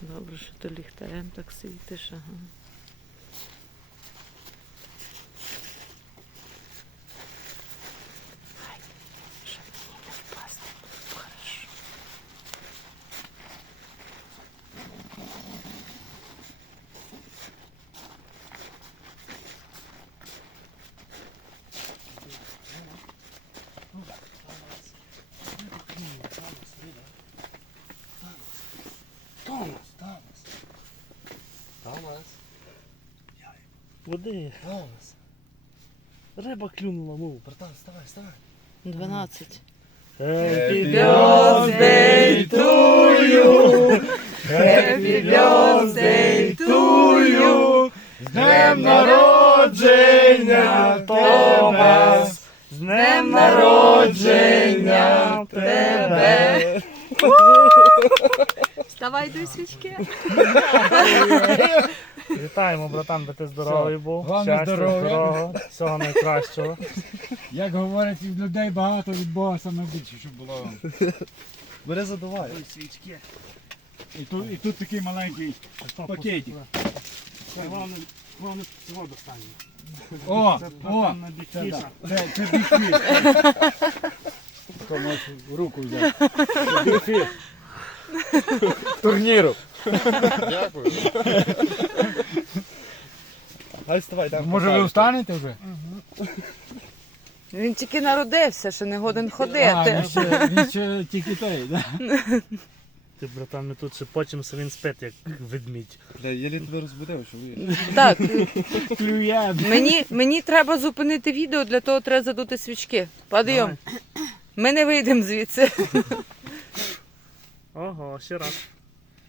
Добре, що то ліхтарем так світиш, ага. Голос. Риба клюнула, мову. Братан, вставай, вставай. Дванадцять. birthday to you! З днем народження. Томас! З днем народження. Тебе. Вставай, до свічки. Вітаємо, братан, бо ти здоровий був. щастя, здорово, всього найкращого. Як говорять, від людей багато від Бога саме більше, щоб було. Бери задувай. І тут і тут такий маленький пакетик. пакет. Головне, цього О, Це Це, Це дикі. То може руку взяти. Турніру. Дякую. Ай, вставай, так, може ви встанете вже? Він тільки народився, ще не годен ходити. А, не, він ще тільки той, так. Да? Ти братан, ми тут ще він спить як ведмідь. що Я розбудив, щоб... Так. мені, мені треба зупинити відео, для того треба задути свічки. Падаємо. Ага. Ми не вийдемо звідси. Ого, ще раз.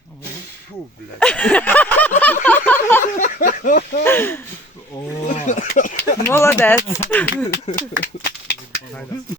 Ого, блядь. Молодець.